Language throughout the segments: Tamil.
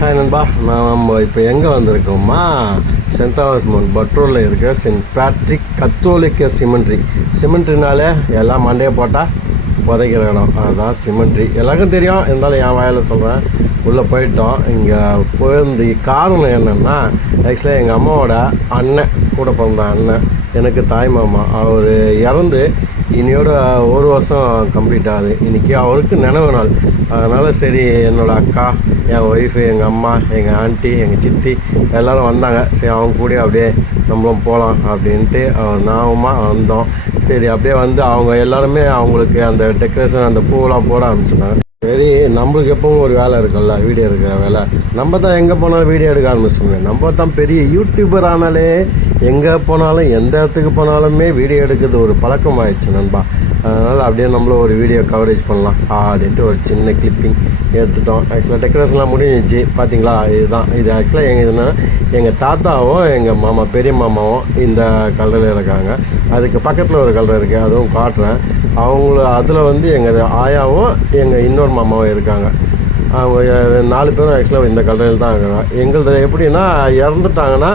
ஹாய் நண்பா, நம்ம இப்போ எங்கே வந்திருக்கோமா? சென்ட் தாமஸ் மவுண்ட் பட்ரோலில் இருக்க சென்ட் பேட்ரிக் கத்தோலிக்க சிமெண்ட்ரினாலே எல்லாம் மண்டையை போட்டால் புதைக்கிற இடம், அதுதான் சிமெண்ட்ரி. எல்லாருக்கும் தெரியும், இருந்தாலும் என் வாயில் சொல்கிறேன். உள்ளே போயிட்டோம். இங்கே போயிருந்து காரணம் என்னென்னா, ஆக்சுவலாக எங்கள் அம்மாவோட அண்ணன், கூட பிறந்த அண்ணன், எனக்கு தாய் மாமா, அவர் இறந்து இனியோட ஒரு வருஷம் கம்ப்ளீட் ஆகுது. இன்றைக்கி அவருக்கு நினைவு நாள். அதனால் சரி, என்னோடய அக்கா, என் ஒய்ஃபு, எங்கள் அம்மா, எங்கள் ஆண்டி, எங்கள் சித்தி எல்லோரும் வந்தாங்க. சரி, அவங்க கூட அப்படியே நம்மளும் போகலாம் அப்படின்ட்டு நாமமாக வந்தோம். சரி, அப்படியே வந்து அவங்க எல்லாருமே அவங்களுக்கு அந்த டெக்கரேஷன், அந்த பூவெலாம் போட ஆரம்பிச்சிட்டாங்க. சரி, நம்மளுக்கு எப்பவும் ஒரு வேலை இருக்கும்ல, வீடியோ எடுக்கிற வேலை. நம்ம தான் எங்கே போனாலும் வீடியோ எடுக்க ஆரம்பிச்சிட்டோம். நம்ம தான் பெரிய யூடியூபர் ஆனாலே எங்கே போனாலும் எந்த இடத்துக்கு போனாலுமே வீடியோ எடுக்கிறது ஒரு பழக்கம் ஆயிடுச்சு நண்பா. அதனால் அப்படியே நம்மளும் ஒரு வீடியோ கவரேஜ் பண்ணலாம் அப்படின்ட்டு ஒரு சின்ன கிளிப்பிங் எடுத்துட்டோம். ஆக்சுவலாக டெக்கரேஷன்லாம் முடிஞ்சிச்சு. பார்த்தீங்களா, இது ஆக்சுவலாக எங்கள் தாத்தாவும் எங்கள் மாமா, பெரிய மாமாவும் இந்த கலரில் இருக்காங்க. அதுக்கு பக்கத்தில் ஒரு கலர் இருக்குது, அதுவும் காட்டுறேன். அதில் வந்து எங்கள் ஆயாவும் எங்கள் இன்னொரு மாமாவும் இருக்காங்க. அவங்க 4 பேரும் ஆக்சுவலாக இந்த கலரில் தான் இருக்காங்க. எங்களது எப்படின்னா, இறந்துட்டாங்கன்னா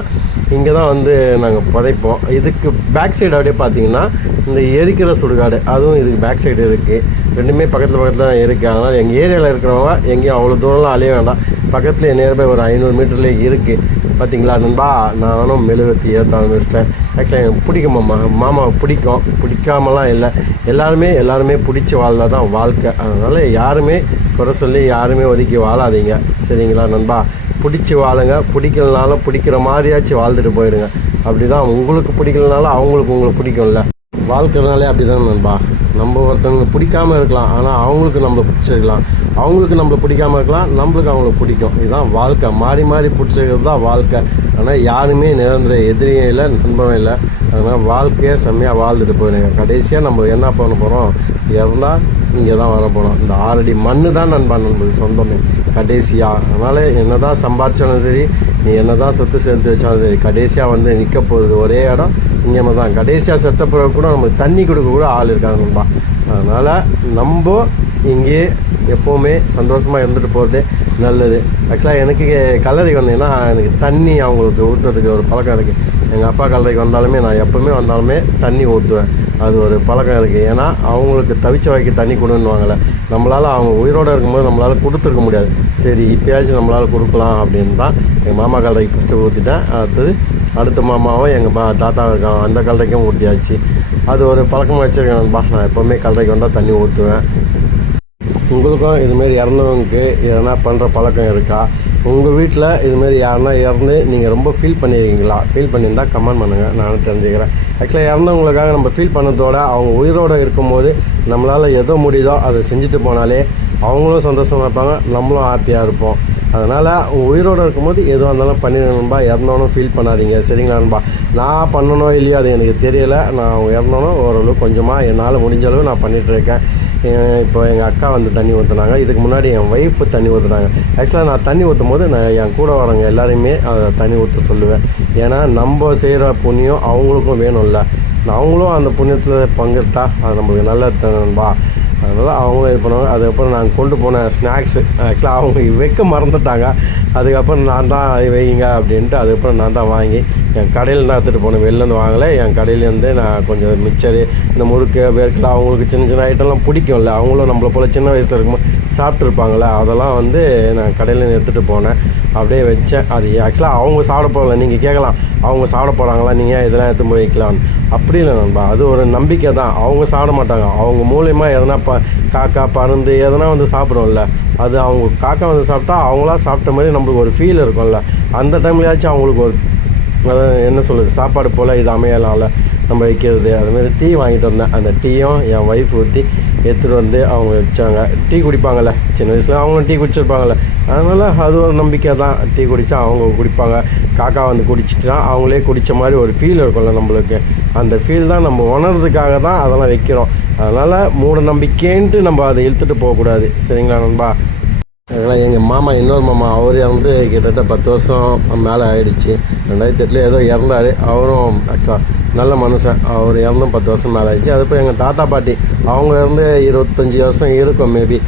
இங்கே தான் வந்து நாங்கள் புதைப்போம். இதுக்கு பேக் சைடு அப்படியே பார்த்தீங்கன்னா இந்த எரிக்கிற சுடுகாடு, அதுவும் இதுக்கு பேக் சைடு இருக்குது. ரெண்டுமே பக்கத்தில் தான் இருக்குது. அதனால் எங்கள் ஏரியாவில் இருக்கிறவங்க எங்கேயும் அவ்வளோ தூரம்லாம் அலைய வேண்டாம். பக்கத்தில் நியர்பை ஒரு 500 மீட்டர்லேயே இருக்குது. பார்த்தீங்களா நண்பா, நானும் மெழுகுவத்தி ஏற்ற ஆரம்பிச்சிட்டேன். ஆக்சுவலாக எனக்கு பிடிக்கும் மாமாவை பிடிக்கும், பிடிக்காமலாம் இல்லை. எல்லாருமே பிடிச்ச வாழ்ந்தா தான் வாழ்க்கை. அதனால் யாருமே குறை சொல்லி யாருமே ஒதுக்கி வாழாதீங்க, சரிங்களா நண்பா? பிடிச்சி வாழுங்க. பிடிக்கலனாலும் பிடிக்கிற மாதிரியாச்சும் வாழ்ந்துட்டு போயிடுங்க. அப்படி தான் உங்களுக்கு பிடிக்கலனாலும் உங்களுக்கு பிடிக்கும்ல. வாழ்க்கைனாலே அப்படி தான் நண்பா. நம்ம ஒருத்தவங்க பிடிக்காமல் இருக்கலாம், ஆனால் அவங்களுக்கு நம்மளை பிடிச்சிருக்கலாம். அவங்களுக்கு நம்மளை பிடிக்காமல் இருக்கலாம், நம்மளுக்கு அவங்களுக்கு பிடிக்கும். இதுதான் வாழ்க்கை. மாறி பிடிச்சிருக்கிறது தான் வாழ்க்கை. ஆனால் யாருமே நிரந்தர எதிரியும் இல்லை, நண்பனும் இல்லை. அதனால் வாழ்க்கையை செம்மையாக வாழ்ந்துட்டு போயிடுங்க. கடைசியாக நம்ம என்ன பண்ண போகிறோம்? இறந்தால் இங்கே தான் வர போகிறோம். இந்த 6 அடி மண்ணு தான் நம்மளுக்கு சொந்தமே கடைசியாக. அதனால் என்ன தான் சம்பாதிச்சாலும் சரி, நீ என்ன தான் சொத்து சேர்த்து வச்சாலும் சரி, கடைசியாக வந்து நிற்க போகுது ஒரே இடம் இங்கே தான். கடைசியாக செத்த பிறகு கூட நமக்கு தண்ணி கொடுக்க கூட ஆள் இருக்காங்க நண்பா. அதனால் நம்ம இங்கே எப்போவுமே சந்தோஷமாக இருந்துட்டு போகிறதே நல்லது. ஆக்சுவலாக எனக்கு கல்லறைக்கு வந்தீங்கன்னா எனக்கு தண்ணி அவங்களுக்கு ஊற்றுறதுக்கு ஒரு பழக்கம் இருக்குது. எங்கள் அப்பா கல்லறைக்கு வந்தாலுமே நான் எப்போவுமே வந்தாலுமே தண்ணி ஊற்றுவேன். அது ஒரு பழக்கம் இருக்குது. ஏன்னா அவங்களுக்கு தவிச்ச வாய்க்கு தண்ணி கொடுன்னுவாங்கள்ல. நம்மளால் அவங்க உயிரோடு இருக்கும்போது நம்மளால் கொடுத்துருக்க முடியாது. சரி, இப்போயாச்சும் நம்மளால் கொடுக்கலாம் அப்படின்னு தான் எங்கள் மாமா கல்லறைக்கு ஃபஸ்ட்டு ஊற்றிட்டேன். அடுத்த மாமாவும் எங்கள் தாத்தா இருக்கான், அந்த கல்லறைக்கும் ஊற்றியாச்சு. அது ஒரு பழக்கமாக வச்சுருக்கேன் நண்பா. நான் எப்போவுமே கல்லறைக்கு வந்தால் தண்ணி ஊற்றுவேன். உங்களுக்கும் இதுமாரி இறந்தவங்களுக்கு எதனா பண்ணுற பழக்கம் இருக்கா? உங்கள் வீட்டில் இதுமாரி யாருன்னா இறந்து நீங்கள் ரொம்ப ஃபீல் பண்ணியிருக்கீங்களா? ஃபீல் பண்ணியிருந்தால் கமெண்ட் பண்ணுங்கள், நானும் தெரிஞ்சுக்கிறேன். ஆக்சுவலாக இறந்தவங்களுக்காக நம்ம ஃபீல் பண்ணதோட அவங்க உயிரோடு இருக்கும்போது நம்மளால் எதோ முடியுதோ அதை செஞ்சுட்டு போனாலே அவங்களும் சந்தோஷமாக இருப்பாங்க, நம்மளும் ஹாப்பியாக இருப்போம். அதனால் உயிரோடு இருக்கும்போது எதுவாக இருந்தாலும் பண்ணிடணும்பா. இறந்தோனும் ஃபீல் பண்ணாதீங்க, சரிங்களா நண்பா? நான் பண்ணணும் இல்லையோ அது எனக்கு தெரியலை. நான் இறந்தோனும் ஓரளவு கொஞ்சமாக என்னால் முடிஞ்ச அளவு நான் பண்ணிகிட்ருக்கேன். இப்போ எங்கள் அக்கா வந்து தண்ணி ஊற்றுனாங்க. இதுக்கு முன்னாடி என் ஒய்ஃபு தண்ணி ஊற்றுனாங்க. ஆக்சுவலாக நான் தண்ணி ஊற்றும் போது நான் என் கூட வரவங்க எல்லாரையுமே அதை தண்ணி ஊற்ற சொல்லுவேன். ஏன்னா நம்ம செய்கிற புண்ணியம் அவங்களுக்கும் வேணும்ல. அவங்களும் அந்த புண்ணியத்தில் பங்கெடுத்தா அது நம்மளுக்கு நல்லது நண்பா. அதனால் அவங்களும் இது பண்ணுவாங்க. அதுக்கப்புறம் நாங்கள் கொண்டு போன ஸ்நாக்ஸு ஆக்சுவலாக அவங்க வைக்க மறந்துட்டாங்க. அதுக்கப்புறம் நான் தான் வைங்க அப்படின்ட்டு அதுக்கப்புறம் நான் தான் வாங்கி என் கடையில் தான் எடுத்துகிட்டு போனேன். வெளிலேருந்து வாங்கலை. என் கடையிலேருந்து நான் கொஞ்சம் மிக்சரு, இந்த முறுக்கு, வேர்க்கெலாம் அவங்களுக்கு சின்ன ஐட்டம்லாம் பிடிக்கும்ல. அவங்களும் நம்மளை போல் சின்ன வயசில் இருக்கும்போது சாப்பிட்ருப்பாங்களே, அதெல்லாம் வந்து நான் கடையிலேருந்து எடுத்துகிட்டு போனேன். அப்படியே வச்சேன். அது ஆக்சுவலாக அவங்க சாப்பிட போகல. நீங்கள் கேட்கலாம், அவங்க சாப்பிட போகிறாங்களா, நீங்கள் இதெல்லாம் எடுத்து போய் வைக்கலான்னு. அப்படி இல்லை நண்பா, அது ஒரு நம்பிக்கை தான். அவங்க சாப்பிட மாட்டாங்க. அவங்க மூலியமாக எதனா காக்கா, பருந்து எதனா வந்து சாப்பிடும்ல, அது அவங்க காக்கா வந்து சாப்பிட்டா அவங்களா சாப்பிட்ட மாதிரி நம்மளுக்கு ஒரு ஃபீல் இருக்கும்ல. அந்த டைம்லையாச்சும் அவங்களுக்கு ஒரு என்ன சொல்கிறது, சாப்பாடு போல் இது அமையலாம்ல நம்ம வைக்கிறது. அதுமாரி டீ வாங்கிட்டு வந்தேன். அந்த டீயும் என் ஒய்ஃப் ஊற்றி எடுத்துகிட்டு வந்து அவங்க வச்சாங்க. டீ குடிப்பாங்கள்ல, சின்ன வயசில் அவங்களும் டீ குடிச்சிருப்பாங்கள்ல. அதனால் அது ஒரு நம்பிக்கை தான். டீ குடித்தா அவங்க குடிப்பாங்க. காக்கா வந்து குடிச்சிட்டுனா அவங்களே குடித்த மாதிரி ஒரு ஃபீல் இருக்கும்ல நம்மளுக்கு. அந்த ஃபீல் தான் நம்ம உணர்றதுக்காக தான் அதெல்லாம் வைக்கிறோம். அதனால் மூட நம்பிக்கைன்ட்டு நம்ம அதை இழுத்துட்டு போகக்கூடாது, சரிங்களா நண்பா? அதனால் எங்கள் மாமா இன்னொரு மாமா அவர் இறந்து கிட்டத்தட்ட 10 வருஷம் மேலே ஆகிடுச்சு. 2008 ஏதோ இறந்தார். அவரும் ஆக்சுவலாக நல்ல மனுஷன். அவர் இறந்தும் 10 வருஷம் மேலே ஆகிடுச்சு. அதுப்போ எங்கள் தாத்தா பாட்டி அவங்க இருந்து 25 வருஷம் இருக்கும் மேபி.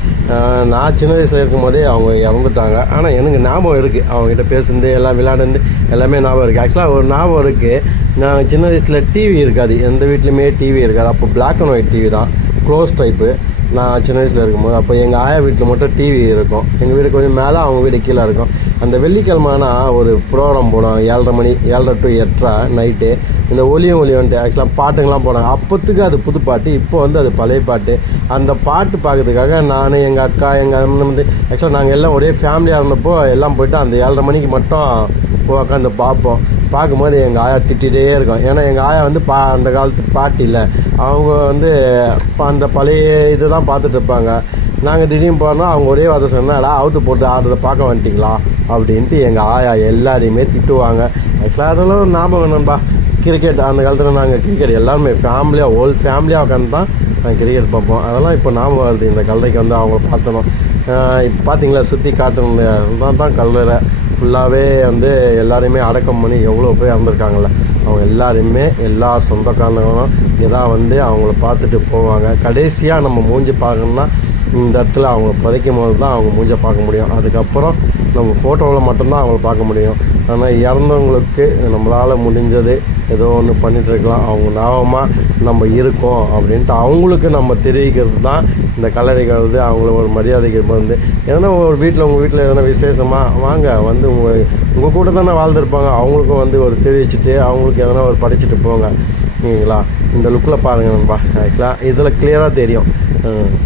நான் சின்ன வயசில் இருக்கும் போதே அவங்க இறந்துட்டாங்க. ஆனால் எனக்கு ஞாபகம் இருக்குது, அவங்ககிட்ட பேசுந்து எல்லாம் விளையாடுந்து எல்லாமே ஞாபகம் இருக்குது. ஆக்சுவலாக ஒரு ஞாபகம் இருக்குது, நான் சின்ன வயசில் டிவி இருக்காது, எந்த வீட்லேயுமே டிவி இருக்காது. அப்போ பிளாக் அண்ட் ஒயிட் டிவி தான், க்ளோஸ் டைப்பு. நான் சின்ன வயசில் இருக்கும்போது அப்போ எங்கள் ஆயா வீட்டில் மட்டும் டிவி இருக்கும். எங்கள் வீடு கொஞ்சம் மேலே, அவங்க வீடு கீழே இருக்கும். அந்த வெள்ளிக்கிழமைனா ஒரு ப்ரோக்ராம் போடும், 7:30 மணி, 7:30 to 8:30 நைட்டு. இந்த ஒலியன்ட்டு ஆக்சுவலாக பாட்டுங்கள்லாம் போனாங்க. அப்போத்துக்கு அது புது பாட்டு, இப்போ வந்து அது பழைய பாட்டு. அந்த பாட்டு பார்க்கறதுக்காக நான், எங்கள் அக்கா, எங்கள் அண்ணன் வந்து ஆக்சுவலாக நாங்கள் எல்லாம் ஒரே ஃபேமிலியாக இருந்தப்போ எல்லாம் போய்ட்டு அந்த 7:30 மணிக்கு மட்டும் உட்காந்து பார்ப்போம். பார்க்கும்போது எங்கள் ஆயா திட்டிகிட்டே இருக்கும். ஏன்னா எங்கள் ஆயா வந்து அந்த காலத்து பாட்டு இல்லை, அவங்க வந்து அந்த பழைய இது தான் பார்த்துட்டு இருப்பாங்க. நாங்கள் திடீர்னு போனோம், அவங்க ஒரே வார்த்தை சொன்னாடா அவுத்து போட்டு ஆடுறதை பார்க்க வந்துட்டிங்களா அப்படின்ட்டு எங்கள் ஆயா எல்லாரையுமே திட்டுவாங்க. ஆக்சுவலாக அதெல்லாம் ஞாபகம் நண்பா. கிரிக்கெட் அந்த காலத்தில் நாங்கள் கிரிக்கெட் எல்லாருமே ஃபேமிலியாக ஹோல் ஃபேமிலியாக உட்காந்து தான் நாங்கள் கிரிக்கெட் பார்ப்போம். அதெல்லாம் இப்போ ஞாபகம் வருது. இந்த கல்லறைக்கு வந்து அவங்கள பார்த்தணும். இப்போ பார்த்தீங்களா சுற்றி காட்டுறது தான் கல்லறை ஃபுல்லாகவே வந்து எல்லாரையுமே அடக்கம் பண்ணி எவ்வளோ பேர் இறந்துருக்காங்கள்ல, அவங்க எல்லாருமே எல்லா சொந்தக்காரங்களும் இங்கே தான் வந்து அவங்கள பார்த்துட்டு போவாங்க. கடைசியாக நம்ம மூஞ்சி பார்க்கணுன்னா இந்த இடத்துல அவங்க புதைக்கும் போது தான் அவங்க மூஞ்சை பார்க்க முடியும். அதுக்கப்புறம் நம்ம ஃபோட்டோவில் மட்டும்தான் அவங்கள பார்க்க முடியும். ஆனால் இறந்தவங்களுக்கு நம்மளால் முடிஞ்சது ஏதோ ஒன்று பண்ணிகிட்ருக்கலாம். அவங்க ஞாபகமாக நம்ம இருக்கோம் அப்படின்ட்டு அவங்களுக்கு நம்ம தெரிவிக்கிறது தான் இந்த கல்லறைகள் வந்து அவங்கள ஒரு மரியாதைக்கு வந்து. எதனா ஒரு வீட்டில், உங்கள் வீட்டில் எதனா விசேஷமாக வாங்க வந்து உங்கள் கூட தானே வாழ்ந்துருப்பாங்க, அவங்களுக்கும் வந்து ஒரு தெரிவிச்சுட்டு அவங்களுக்கு எதனா ஒரு படிச்சுட்டு போங்க. நீங்களா இந்த லுக்கில் பாருங்கள் நண்பா. ஆக்சுவலாக இதில் கிளியராக தெரியும்,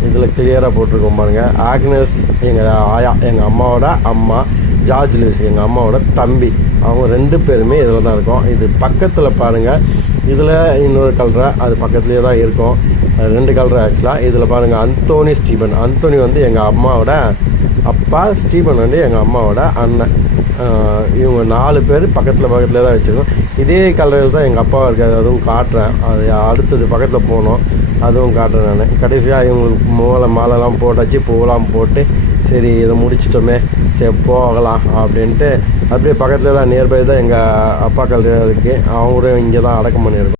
இதில் கிளியராக போட்டிருக்கோம் பாருங்கள். ஆக்னஸ் எங்கள் ஆயா, எங்கள் அம்மாவோட அம்மா, ஜார்ஜ் லூயிஸ் எங்கள் அம்மாவோட தம்பி, அவங்க 2 பேருமே இதில் தான் இருக்கோம். இது பக்கத்தில் பாருங்கள், இதில் இன்னொரு கல்ற அது பக்கத்துலேயே தான் இருக்கும். 2 கல்ற ஆக்சுவலாக. இதில் பாருங்கள் அந்தோனி ஸ்டீபன். அந்தோனி வந்து எங்கள் அம்மாவோட அப்பா, ஸ்டீபன் வந்து எங்கள் அம்மாவோட அண்ணன். இவங்க 4 பேர் பக்கத்தில் தான் வச்சுருக்கோம். இதே கலரில் தான் எங்கள் அப்பாவும் இருக்காது, அதுவும் காட்டுறேன். அது அடுத்தது பக்கத்தில் போனோம், அதுவும் காட்டுறேன் நான். கடைசியாக இவங்களுக்கு மாலைலாம் போட்டாச்சு, பூவெல்லாம் போட்டு சரி இதை முடிச்சிட்டோமே, சரி போகலாம் அப்படின்ட்டு அப்படியே பக்கத்தில் தான் நியர்பை தான் எங்கள் அப்பா கல்லறை இருக்குது. அவங்களும் இங்கே தான் அடக்கம் பண்ணியிருக்கோம்.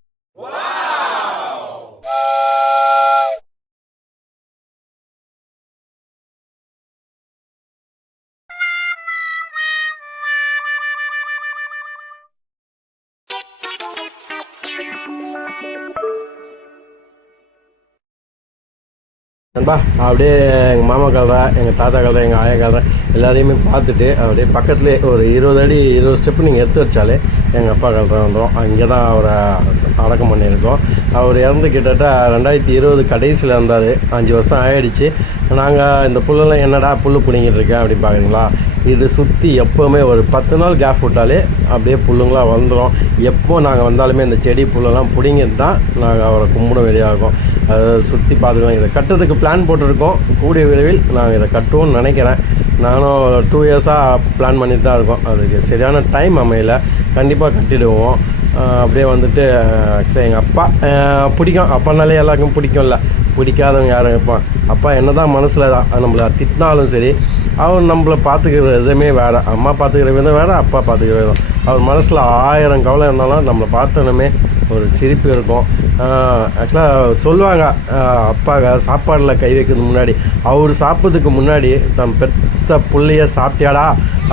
நண்பா அப்படியே எங்கள் மாமா கல்ற, எங்கள் தாத்தா கல்ற, எங்கள் ஆயா கல்ற எல்லாரையுமே பார்த்துட்டு அப்படியே பக்கத்துலேயே ஒரு 20 அடி 20 ஸ்டெப்பு நீங்கள் எடுத்து வச்சாலே எங்கள் அப்பா கல்ற வந்துடும். அங்கே தான் அவரை அடக்கம் பண்ணியிருக்கோம். அவர் இறந்து கிட்டத்தட்ட 2020 கடைசியில் இருந்தார். 5 வருஷம் ஆகிடுச்சு. நாங்கள் இந்த புல்லெல்லாம் என்னடா புல் பிடிங்கிட்டு இருக்கேன் அப்படின்னு பார்க்குறீங்களா, இது சுற்றி எப்போவுமே ஒரு 10 நாள் கேப் விட்டாலே அப்படியே புல்லுங்களாம் வந்துடும். எப்போ நாங்கள் வந்தாலுமே இந்த செடி புல்லெல்லாம் பிடிங்கிட்டு தான் நாங்கள் அவரை கும்பிட வெளியாகும். அதை சுற்றி பார்த்துக்குவோம். இதை கட்டுறதுக்கு பிளான் போட்டிருக்கோம். கூடிய விரைவில் நாங்கள் இதை கட்டுவோம்னு நினைக்கிறேன். நானும் 2 இயர்ஸாக பிளான் பண்ணிட்டு தான் இருக்கோம். அதுக்கு சரியான டைம் அமையல. கண்டிப்பாக கட்டிடுவோம். அப்படியே வந்துட்டு ஆக்சுவலாக எங்கள் அப்பா பிடிக்கும். அப்பானாலே எல்லாருக்கும் பிடிக்கும்ல, பிடிக்காதவங்க யாரும் இருப்பான். அப்பா என்ன தான் மனசில் தான் நம்மளை திட்டினாலும் சரி, அவர் நம்மளை பார்த்துக்கிற விதமே வேறு. அம்மா பார்த்துக்கிற விதம் வேறு, அப்பா பார்த்துக்கிற விதம். அவர் மனசில் 1000 கவலை இருந்தாலும் நம்மளை பார்த்தோன்னே ஒரு சிரிப்பு இருக்கும். ஆக்சுவலாக சொல்லுவாங்க, அப்பா சாப்பாடில் கை வைக்கிறதுக்கு முன்னாடி, அவர் சாப்பிட்றதுக்கு முன்னாடி தன் பெத்த புள்ளைய சாப்பிட்டியாடா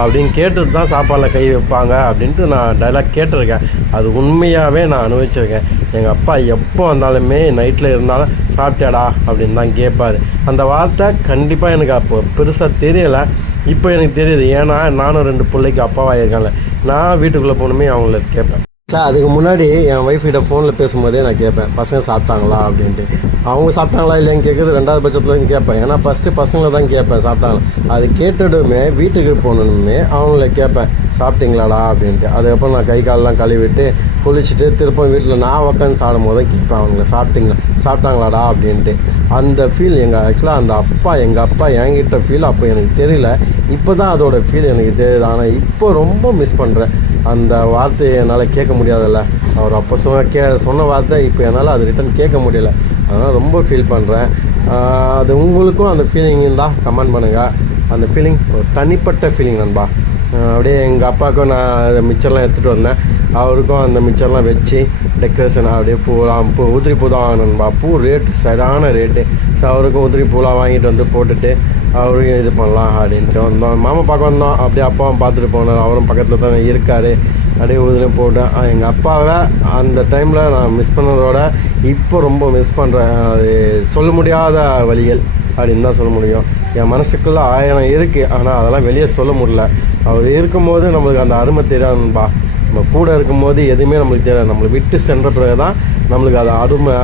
அப்படின்னு கேட்டுட்டு தான் சாப்பாடில் கை வைப்பாங்க அப்படின்ட்டு நான் டைலாக் கேட்டிருக்கேன். அது உண்மையாகவே நான் அனுபவிச்சிருக்கேன். எங்கள் அப்பா எப்போ வந்தாலுமே நைட்டில் இருந்தாலும் சாப்பிட்டியாடா அப்படின்னு தான் கேட்பார். அந்த வார்த்தை கண்டிப்பாக எனக்கு அப்போ பெருசாக தெரியலை, இப்போ எனக்கு தெரியுது. ஏன்னா நானும் 2 பிள்ளைக்கு அப்பாவாக இருக்கேன்ல, நான் வீட்டுக்குள்ளே போகணுமே அவங்கள கேட்பேன். அதுக்கு முன்னாடி என் ஒய்ஃப்கிட்ட ஃபோனில் பேசும்போதே நான் கேட்பேன், பசங்க சாப்பிட்டாங்களா அப்படின்ட்டு. அவங்க சாப்பிட்டாங்களா இல்லைன்னு கேட்குறது 2வது பட்சத்துலையும் கேட்பேன். ஏன்னா ஃபஸ்ட்டு பசங்களை தான் கேட்பேன் சாப்பிட்டாங்களா. அது கேட்டுடுமே வீட்டுக்கு போகணுமே அவங்கள கேட்பேன் சாப்பிட்டீங்களாடா அப்படின்ட்டு. அதுக்கப்புறம் நான் கை காலெலாம் கழுவிட்டு குளிச்சுட்டு திரும்ப வீட்டில் நான் உட்காந்து சாப்பிடும் போது தான் கேட்பேன் அவங்கள சாப்பிட்டாங்களாடா அப்படின்ட்டு. அந்த ஃபீல் ஆக்சுவலாக அந்த எங்கள் அப்பா என்கிட்ட ஃபீல் அப்போ எனக்கு தெரியல, இப்போ தான் அதோடய ஃபீல் எனக்கு தெரியுது. ஆனால் இப்போ ரொம்ப மிஸ் பண்ணுறேன். அந்த வார்த்தையை என்னால் கேட்க முடியாதுல்ல, அவர் அப்போ சொன்ன வார்த்தை இப்போ என்னால் அது ரிட்டன் கேட்க முடியல. அதனால் ரொம்ப ஃபீல் பண்ணுறேன். அது உங்களுக்கும் அந்த ஃபீலிங் இருந்தால் கமெண்ட் பண்ணுங்கள். அந்த ஃபீலிங் ஒரு தனிப்பட்ட ஃபீலிங் நண்பா. அப்படியே எங்கள் அப்பாவுக்கும் நான் மிச்சர்லாம் எடுத்துகிட்டு வந்தேன், அவருக்கும் அந்த மிச்சர்லாம் வச்சு டெக்கரேஷன் அப்படியே உதிரி பூ தான் வாங்கினேன்பா. பூ ரேட்டு சரியான ரேட்டு. ஸோ அவருக்கும் உதிரி பூலாம் வாங்கிட்டு வந்து போட்டுட்டு அவரையும் இது பண்ணலாம் அப்படின்ட்டு வந்தோம். மாமா பார்க்க வந்தோம், அப்படியே அப்பாவும் பார்த்துட்டு போனார், அவரும் பக்கத்தில் தான் இருக்கார். அப்படியே உதிரி போட்டேன். எங்கள் அப்பாவை அந்த டைமில் நான் மிஸ் பண்ணதோட இப்போ ரொம்ப மிஸ் பண்ணுறேன். அது சொல்ல முடியாத வழிகள் அப்படின்னு தான் சொல்ல முடியும். என் மனசுக்குள்ளே 1000 இருக்குது, ஆனால் அதெல்லாம் வெளியே சொல்ல முடியல. அவர் இருக்கும்போது நம்மளுக்கு அந்த அருமை தெரியாதுன்பா. நம்ம கூட இருக்கும்போது எதுவுமே நம்மளுக்கு தெரியாது, நம்மளை விட்டு சென்ற பிறகு தான் நம்மளுக்கு அது அருமை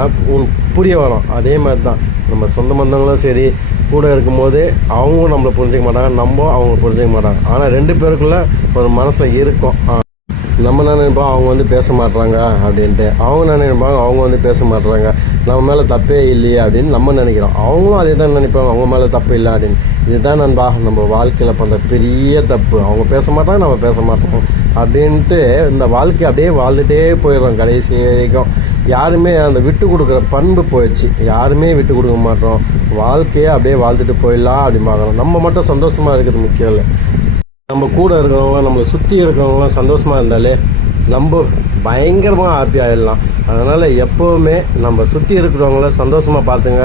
புரிய வரும். அதே மாதிரி தான் நம்ம சொந்த பந்தங்களும் சரி, கூட இருக்கும்போது அவங்களும் நம்மளை புரிஞ்சிக்க மாட்டாங்க, நம்ம அவங்க புரிஞ்சிக்க மாட்டாங்க. ஆனால் 2 பேருக்குள்ளே ஒரு மனசில் இருக்கும். நம்ம என்ன நினைப்போம், அவங்க வந்து பேச மாட்றாங்க அப்படின்ட்டு. அவங்க என்ன நினைப்பாங்க, அவங்க வந்து பேச மாட்றாங்க, நம்ம மேலே தப்பே இல்லையே அப்படின்னு நம்ம நினைக்கிறோம். அவங்களும் அதே தான் நினைப்பாங்க, அவங்க மேலே தப்பு இல்லை அப்படின்னு. இதுதான் நண்பா நம்ம வாழ்க்கையில் பண்ணுற பெரிய தப்பு. அவங்க பேச மாட்டாங்க, நம்ம பேச மாட்டோம் அப்படின்ட்டு இந்த வாழ்க்கை அப்படியே வாழ்ந்துகிட்டே போயிடுறோம் கடைசி வரைக்கும். யாருமே அந்த விட்டு கொடுக்குற பண்பு போயிடுச்சு, யாருமே விட்டு கொடுக்க மாட்டோம். வாழ்க்கையை அப்படியே வாழ்ந்துட்டு போயிடலாம் அப்படின்னு பார்க்குறோம். நம்ம மட்டும் சந்தோஷமாக இருக்கிறது முக்கியம் இல்லை, நம்ம கூட இருக்கிறவங்களாம் நம்மளை சுற்றி இருக்கிறவங்களாம் சந்தோஷமாக இருந்தாலே நம்ம பயங்கரமாக ஹாப்பி ஆகிடலாம். அதனால் எப்போவுமே நம்ம சுற்றி இருக்கிறவங்கள சந்தோஷமாக பார்த்துங்க,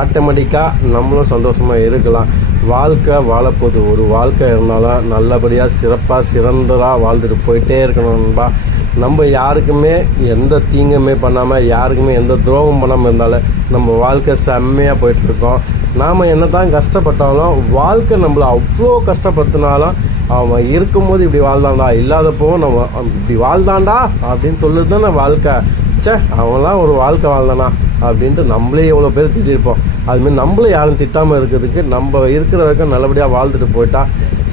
ஆட்டோமேட்டிக்காக நம்மளும் சந்தோஷமாக இருக்கலாம். வாழ்க்கை வாழப்போகுது, ஒரு வாழ்க்கை இருந்தாலும் நல்லபடியாக சிறப்பாக சிறந்ததாக வாழ்ந்துட்டு போயிட்டே இருக்கணும்பா. நம்ம யாருக்குமே எந்த தீங்குமே பண்ணாமல், யாருக்குமே எந்த துரோகம் பண்ணாமல் இருந்தாலும் நம்ம வாழ்க்கை செம்மையாக போயிட்டுருக்கோம். நாம் என்ன தான் கஷ்டப்பட்டாலும் வாழ்க்கை நம்மளை அவ்வளோ கஷ்டப்படுத்தினாலும் அவன் இருக்கும்போது இப்படி வாழ்ந்தாண்டா, இல்லாதப்போ நம்ம இப்படி வாழ்ந்தாண்டா அப்படின்னு சொல்லுது தானே வாழ்க்கை. அவன்லாம் ஒரு வாழ்க்கை வாழ்ந்தானா அப்படின்ட்டு நம்மளே எவ்வளோ பேர் திட்டிருப்போம். அதுமாரி நம்மளும் யாரும் திட்டாமல் இருக்கிறதுக்கு நம்ம இருக்கிற வரைக்கும் நல்லபடியாக வாழ்ந்துட்டு போயிட்டா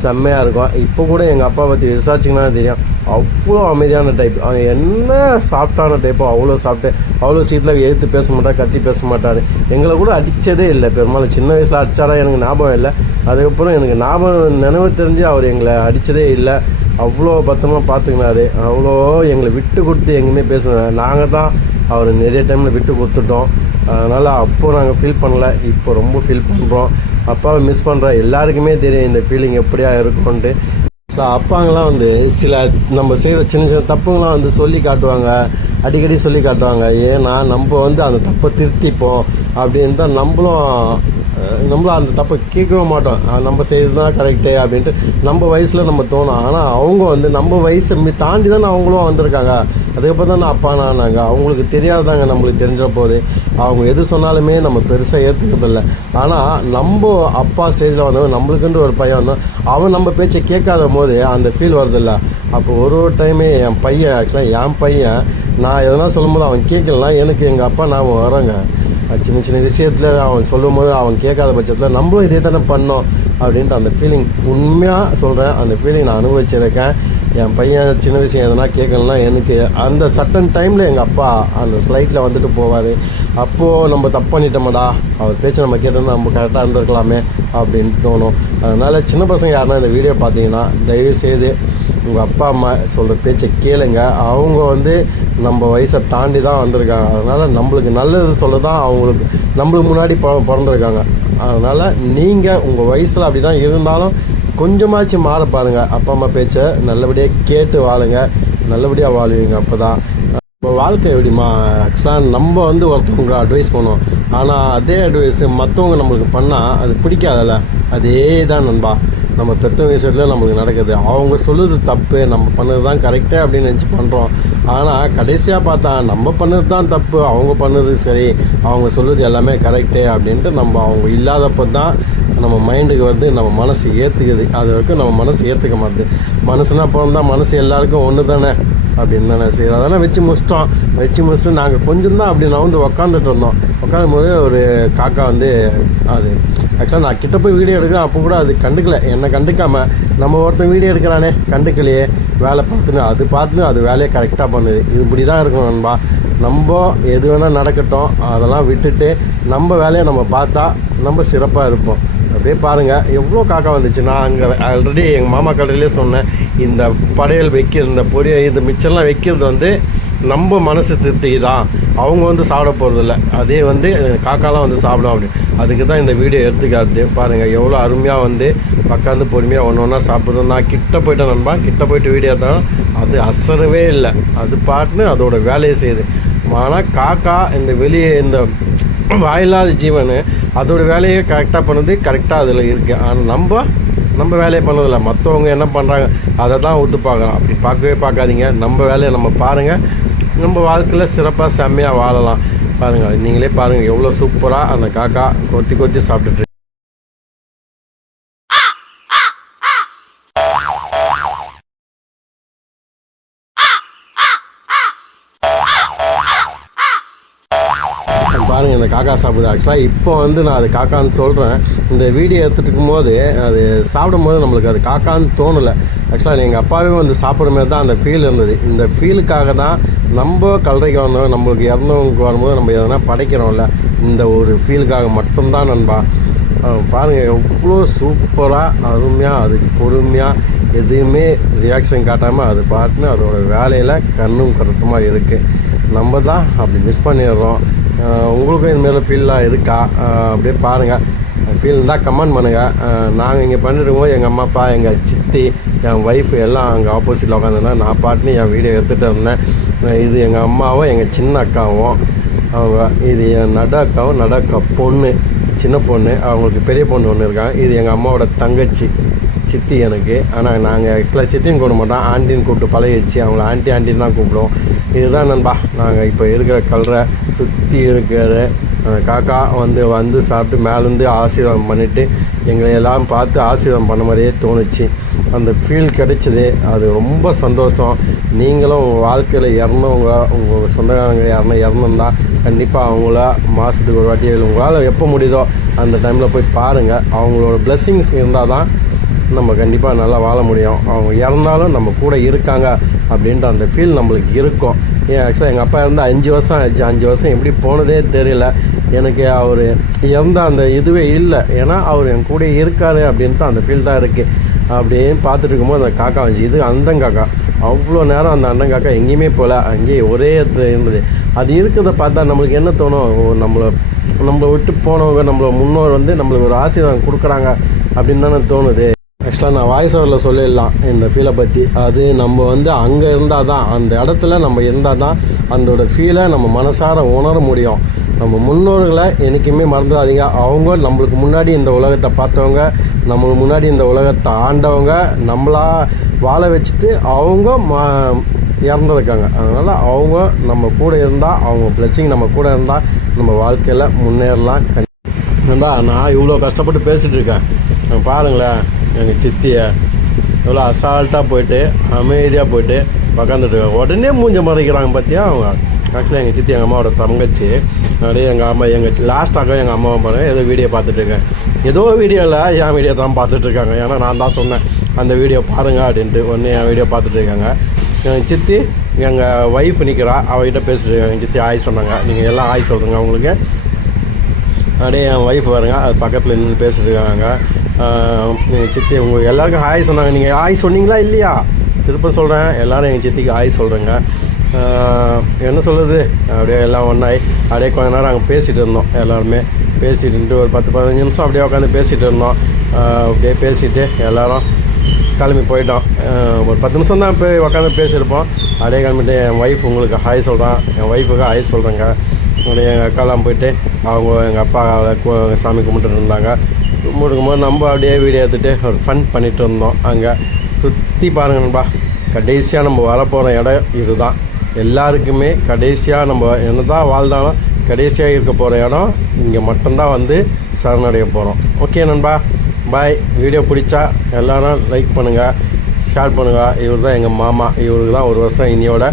செம்மையாக இருக்கும். இப்போ கூட எங்கள் அப்பா பற்றி விசாரிச்சிங்கன்னா தெரியும், அவ்வளோ அமைதியான டைப். அவன் என்ன சாஃப்டான டைப்போ அவ்வளோ சாப்பிட்டு, அவ்வளோ சீட்டில் எழுத்து பேச மாட்டார், கத்தி பேச மாட்டார். எங்களை கூட அடித்ததே இல்லை பெரும்பாலும். சின்ன வயசில் அடித்தாரா எனக்கு ஞாபகம் இல்லை. அதுக்கப்புறம் எனக்கு ஞாபகம் நினைவு தெரிஞ்சு அவர் எங்களை அடித்ததே இல்லை. அவ்வளோ பத்திரமா பார்த்துக்கினாரு, அவ்வளோ எங்களை விட்டு கொடுத்து எங்கேயுமே பேசுனார். நாங்கள் தான் அவர் நிறைய டைமில் விட்டு கொடுத்துட்டோம். அதனால் அப்போது நாங்கள் ஃபீல் பண்ணல, இப்போ ரொம்ப ஃபீல் பண்ணுறோம். அப்பாவை மிஸ் பண்ணுற எல்லாருக்குமே தெரியும் இந்த ஃபீலிங் எப்படியா இருக்கும்ன்ட்டு. ஸோ அப்பாங்கெல்லாம் வந்து சில நம்ம செய்கிற சின்ன சின்ன தப்புங்களாம் வந்து சொல்லி காட்டுவாங்க, அடிக்கடி சொல்லி காட்டுவாங்க. ஏன்னா நம்ம வந்து அந்த தப்பை திருத்திப்போம் அப்படின்னு தான் நம்மளும் அந்த தப்பை கேட்கவே மாட்டோம். நம்ம செய்கிறது தான் கரெக்டு அப்படின்ட்டு நம்ம வயசில் நம்ம தோணும். ஆனால் அவங்க வந்து நம்ம வயசை தாண்டி தானே அவங்களும் வந்திருக்காங்க. அதுக்கப்புறம் தானே அப்பானா ஆனாங்க. அவங்களுக்கு தெரியாதாங்க, நம்மளுக்கு தெரிஞ்ச போது அவங்க எது சொன்னாலுமே நம்ம பெருசாக ஏற்றுக்கிறதில்ல. ஆனால் நம்ம அப்பா ஸ்டேஜில் வந்தவங்க, நம்மளுக்குன்ற ஒரு பையன் வந்தோம், அவன் நம்ம பேச்சை கேட்காத போது அந்த ஃபீல் வருதில்ல. அப்போ ஒரு டைமே என் பையன், ஆக்சுவலாக என் பையன் நான் எதனா சொல்லும்போது அவன் கேட்கலாம், எனக்கு எங்கள் அப்பா ஞாபகம் வரோங்க. சின்ன சின்ன விஷயத்தில் அவன் சொல்லும் போது அவன் கேட்காத பட்சத்தில் நம்மளும் இதே தானே பண்ணோம் அப்படின்ட்டு அந்த ஃபீலிங், உண்மையாக சொல்கிறேன், அந்த ஃபீலிங் நான் அனுபவிச்சிருக்கேன். என் பையன் சின்ன விஷயம் எதனா கேட்கலாம், எனக்கு அந்த சட்டன் டைமில் எங்கள் அப்பா அந்த ஸ்லைட்டில் வந்துட்டு போவார். அப்போது நம்ம தப்பு பண்ணிட்டோமாடா, அவர் பேச்சு நம்ம கேட்டோம்னா நம்ம கரெக்டாக இருந்திருக்கலாமே அப்படின்னு தோணும். அதனால் சின்ன பசங்க யாருன்னா இந்த வீடியோ பார்த்தீங்கன்னா தயவுசெய்து உங்கள் அப்பா அம்மா சொல்கிற பேச்சை கேளுங்க. அவங்க வந்து நம்ம வயசை தாண்டி தான் வந்திருக்காங்க. அதனால் நம்மளுக்கு நல்லது சொல்ல தான் அவங்களுக்கு நம்மளுக்கு முன்னாடி பிறந்திருக்காங்க. அதனால் நீங்கள் உங்கள் வயசில் அப்படி தான் இருந்தாலும் கொஞ்சமாச்சும் மாற பாருங்கள். அப்பா அம்மா பேச்சை நல்லபடியாக கேட்டு வாழுங்க, நல்லபடியாக வாழ்வீங்க. அப்போ தான் இப்போ வாழ்க்கை எப்படிமா, ஆக்சுவலாக நம்ம வந்து ஒருத்தவங்க அட்வைஸ் பண்ணுவோம், ஆனால் அதே அட்வைஸு மற்றவங்க நம்மளுக்கு பண்ணால் அது பிடிக்காதல்ல. அதே தான் நண்பா நம்ம பெற்ற விஷயத்தில் நம்மளுக்கு நடக்குது. அவங்க சொல்லுறது தப்பு, நம்ம பண்ணது தான் கரெக்டாக அப்படின்னு நினச்சி பண்ணுறோம். ஆனால் கடைசியாக பார்த்தா நம்ம பண்ணது தான் தப்பு, அவங்க பண்ணது சரி, அவங்க சொல்லுறது எல்லாமே கரெக்டு அப்படின்ட்டு நம்ம அவங்க இல்லாதப்போ தான் நம்ம மைண்டுக்கு வந்து நம்ம மனசு ஏற்றுக்குது. அது வரைக்கும் நம்ம மனசு ஏற்றுக்க மாட்டுது. மனசுனா பிறந்தா மனசு எல்லாருக்கும் ஒன்று தானே அப்படின்னு தானே. சரி, அதெல்லாம் வச்சு முடிச்சுட்டு நாங்கள் கொஞ்சம் தான் அப்படி நான் வந்து உக்காந்துட்டு இருந்தோம். உட்காந்தும் போது ஒரு காக்கா வந்து, அது ஆக்சுவலாக நான் கிட்ட போய் வீடியோ எடுக்கிறேன், அப்போ கூட அது கண்டுக்கலை, என்னை கண்டுக்காமல். நம்ம ஒருத்தன் வீடியோ எடுக்கிறானே கண்டுக்கலையே, வேலை பார்த்துன்னு அது வேலையை கரெக்டாக பண்ணுது. இது இப்படி தான் இருக்கணும் நண்பா. நம்ம எது வேணால் நடக்கட்டும், அதெல்லாம் விட்டுட்டு நம்ம வேலையை நம்ம பார்த்தா நம்ம சிறப்பாக இருப்போம். அப்படியே பாருங்கள் எவ்வளோ காக்கா வந்துச்சு. நான் அங்கே ஆல்ரெடி எங்கள் மாமா கடையிலே சொன்னேன், இந்த படையல் வைக்கிறது, இந்த பொடி, இந்த மிச்சர்லாம் வைக்கிறது வந்து நம்ம மனசு திருப்தி தான், அவங்க வந்து சாப்பிட போகிறதில்ல, அதே வந்து காக்காலாம் வந்து சாப்பிடும் அப்படி. அதுக்கு தான் இந்த வீடியோ எடுத்துக்காது. பாருங்கள் எவ்வளோ அருமையாக வந்து உட்காந்து பொறுமையாக ஒன்று ஒன்றா சாப்பிடுது. நான் கிட்ட போய்ட்டேன் நண்பா, கிட்ட போய்ட்டு வீடியோ எடுத்தாலும் அது அசரவே இல்லை, அது பாட்டுன்னு அதோட வேலையை செய்யுது. ஆனால் காக்கா இந்த வெளியே இந்த வாயில்லாத ஜீவன் அதோட வேலையை கரெக்டாக பண்ணுது, கரெக்டாக அதில் இருக்குது. ஆனால் நம்ம வேலையை பண்ணதில்லை, மற்றவங்க என்ன பண்ணுறாங்க அதை தான் ஒத்து பார்க்குறோம். அப்படி பார்க்கவே பார்க்காதீங்க, நம்ம வேலையை நம்ம பாருங்கள், நம்ம வாழ்க்கையில் சிறப்பாக செம்மையாக வாழலாம். பாருங்கள், நீங்களே பாருங்கள் எவ்வளோ சூப்பராக அந்த காக்கா கொத்தி கொத்தி சாப்பிட்டுட்டு. பாருங்கள் இந்த காக்கா சாப்பிடுது. ஆக்சுவலாக இப்போ வந்து நான் அது காக்கான்னு சொல்கிறேன், இந்த வீடியோ எடுத்துகிட்டு இருக்கும்போது அது சாப்பிடும்போது நம்மளுக்கு அது காக்கான்னு தோணலை. ஆக்சுவலாக எங்கள் அப்பாவே வந்து சாப்பிட்ற மாதிரி தான் அந்த ஃபீல் இருந்தது. இந்த ஃபீலுக்காக தான் நம்ம கல்லறைக்கு வந்தோம், நம்மளுக்கு இறந்தவங்க வரும்போது நம்ம எதனா படைக்கிறோம்ல, இந்த ஒரு ஃபீலுக்காக மட்டும்தான் நண்பா. பாருங்கள் எவ்வளோ சூப்பராக அருமையாக அதுக்கு பொறுமையாக எதுவுமே ரியாக்ஷன் காட்டாமல் அது பாட்டுன்னு அதோட வேலையில் கண்ணும் கருத்துமாக இருக்குது. நம்ம தான் அப்படி மிஸ் பண்ணிடுறோம். உங்களுக்கும் இதுமாரி ஃபீல்லாம் இருக்கா? அப்படியே பாருங்கள், ஃபீல் இருந்தால் கமெண்ட் பண்ணுங்கள். நாங்கள் இங்கே பண்ணிட்டுருக்கும்போது எங்கள் அம்மா அப்பா, எங்கள் சித்தி, என் ஒய்ஃபு எல்லாம் அங்கே ஆப்போசிட்டில் உட்காந்துருந்தேன். நான் பாட்டுன்னு என் வீடியோ எடுத்துகிட்டு இருந்தேன். இது எங்கள் அம்மாவும் எங்கள் சின்ன அக்காவும், அவங்க இது என் நடு அக்காவும் நடு அக்கா பொண்ணு, சின்ன பொண்ணு, அவங்களுக்கு பெரிய பொண்ணு ஒன்று இருக்காங்க. இது எங்கள் அம்மாவோட தங்கச்சி சித்தி எனக்கு. ஆனால் நாங்கள் ஆக்சுவலாக சித்தின்னு கூப்பிட மாட்டோம், ஆண்டின்னு கூப்பிட்டு பழகிடுச்சு. அவங்கள ஆண்டின்னு தான் கூப்பிடுவோம். இதுதான் நண்பா நாங்கள் இப்போ இருக்கிற கல்றை சுற்றி இருக்கிற காக்கா வந்து சாப்பிட்டு மேலேருந்து ஆசீர்வாதம் பண்ணிவிட்டு எங்களை எல்லாம் பார்த்து ஆசீர்வாதம் பண்ண மாதிரியே தோணுச்சு. அந்த ஃபீல் கிடைச்சிது, அது ரொம்ப சந்தோஷம். நீங்களும் உங்கள் வாழ்க்கையில் இறந்தவங்க, உங்கள் சொந்தக்காரங்க யாருன்னா இறந்துருந்தா கண்டிப்பாக அவங்கள மாதத்துக்கு ஒரு வாட்டி உங்களால் எப்போ முடியுதோ அந்த டைமில் போய் பாருங்கள். அவங்களோட பிளெஸ்ஸிங்ஸ் இருந்தால் தான் நம்ம கண்டிப்பாக நல்லா வாழ முடியும். அவங்க இறந்தாலும் நம்ம கூட இருக்காங்க அப்படின்ற அந்த ஃபீல் நம்மளுக்கு இருக்கும். ஆக்சுவலாக எங்கள் அப்பா இறந்து 5 வருஷம் ஆச்சு. 5 வருஷம் எப்படி போனதே தெரியல எனக்கு. அவர் இறந்த அந்த இதுவே இல்லை, ஏன்னா அவர் என் கூட இருக்காரு அப்படின்ட்டு அந்த ஃபீல் தான் இருக்குது. அப்படின்னு பார்த்துட்டு இருக்கும்போது அந்த காக்கா வந்துச்சு. இது அண்டங்காக்கா. அவ்வளோ நேரம் அந்த அண்டங்காக்கா எங்கேயுமே போகல, அங்கேயே ஒரே இடத்துல இருந்தது. அது இருக்கிறத பார்த்தா நம்மளுக்கு என்ன தோணும், நம்மளை விட்டு போனவங்க, நம்மள முன்னோர் நம்மளுக்கு ஒரு ஆசீர்வாதம் கொடுக்குறாங்க அப்படின்னு தானே தோணுது. ஆக்சுவலாக நான் வாய்ஸ் ஓவரில் சொல்லிடலாம் இந்த ஃபீலை பற்றி. அது நம்ம அங்கே இருந்தால் தான், அந்த இடத்துல நம்ம இருந்தால் தான் அதோட ஃபீலை நம்ம மனசார உணர முடியும். நம்ம முன்னோர்களை என்றைக்குமே மறந்துடாதீங்க. அவங்க நம்மளுக்கு முன்னாடி இந்த உலகத்தை பார்த்தவங்க, நம்மளுக்கு முன்னாடி இந்த உலகத்தை ஆண்டவங்க, நம்மளா வாழ வச்சுட்டு அவங்க இறந்துருக்காங்க. அதனால் அவங்க நம்ம கூட இருந்தால், அவங்க பிளெஸ்ஸிங் நம்ம கூட இருந்தால் நம்ம வாழ்க்கையில் முன்னேறலாம். நான் இவ்வளோ கஷ்டப்பட்டு பேசிகிட்டு இருக்கேன், பாருங்களேன் எங்கள் சித்தியை எவ்வளோ அசால்ட்டாக போயிட்டு அமைதியாக போயிட்டு உக்காந்துட்டுருக்காங்க. உடனே மூஞ்ச மறைக்கிறாங்க பார்த்தியா அவங்க. ஆக்சுவலாக எங்கள் சித்தி எங்கள் அம்மாவோட தங்கச்சி. அப்படியே எங்கள் அம்மா எங்கள் லாஸ்ட்டாக எங்கள் அம்மாவை பாருங்கள் ஏதோ வீடியோ பார்த்துட்ருக்கேன். ஏதோ வீடியோவில் என் வீடியோ தான் பார்த்துட்ருக்காங்க. ஏன்னா நான் தான் சொன்னேன் அந்த வீடியோ பாருங்கள் அப்படின்ட்டு. ஒன்று என் வீடியோ பார்த்துட்ருக்காங்க. எங்கள் சித்தி எங்கள் ஒய்ஃப் நிற்கிறா, அவகிட்ட பேசிட்டு இருக்காங்க. எங்கள் சித்தி ஆய் சொன்னாங்க, நீங்கள் எல்லாம் ஆய் சொல்கிறீங்க அவங்களுக்கு. அப்படியே என் ஒய்ஃப் பாருங்க, அது பக்கத்தில் நின்று பேசிட்டு இருக்காங்க. எங்கள் சித்தி உங்களுக்கு எல்லாருக்கும் ஹாய் சொன்னாங்க. நீங்கள் ஹாய் சொன்னீங்களா இல்லையா? திரும்ப சொல்கிறேன், எல்லோரும் எங்கள் சித்திக்கு ஹாய் சொல்கிறேங்க. என்ன சொல்லுது, அப்படியே எல்லாம் ஒன்றாய் அப்படியே கொஞ்ச நேரம் அங்கே பேசிகிட்டு இருந்தோம். எல்லாருமே பேசிட்டு ஒரு 10-15 நிமிஷம் அப்படியே உட்காந்து பேசிகிட்டு இருந்தோம். அப்படியே பேசிவிட்டு எல்லோரும் கிளம்பி போயிட்டோம். ஒரு 10 நிமிஷம் தான் போய் உட்காந்து பேசியிருப்போம். அப்படியே கிளம்பிட்டு என் ஒய்ஃப் உங்களுக்கு ஹாய் சொல்கிறான், என் ஒய்ஃபுக்கு ஹாய் சொல்கிறேங்க. அப்படியே எங்கள் அக்காலாம் போயிட்டு அவங்க எங்கள் அப்பா சாமி கும்பிட்டு இருந்தாங்க. கும்பிட்டுக்கும்போது நம்ம அப்படியே வீடியோ எடுத்துகிட்டு ஒரு ஃபன் பண்ணிகிட்டு இருந்தோம். அங்கே சுற்றி பாருங்கன்பா, கடைசியாக நம்ம வரப்போகிற இடம் இதுதான். எல்லாருக்குமே கடைசியாக நம்ம என்ன தான் வாழ்ந்தாலும் கடைசியாக இருக்க போகிற இடம் இங்கே மட்டும்தான் சரணடைய போகிறோம். ஓகே நண்பா, பாய். வீடியோ பிடிச்சா எல்லோரும் லைக் பண்ணுங்கள், ஷேர் பண்ணுங்கள். இவர் தான் எங்கள் மாமா, இவருக்கு தான் 1 வருஷம் இனியோட,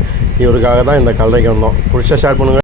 இவருக்காக தான் இந்த கல்லைக்கு வந்தோம். பிடிச்சா ஷேர் பண்ணுங்கள்.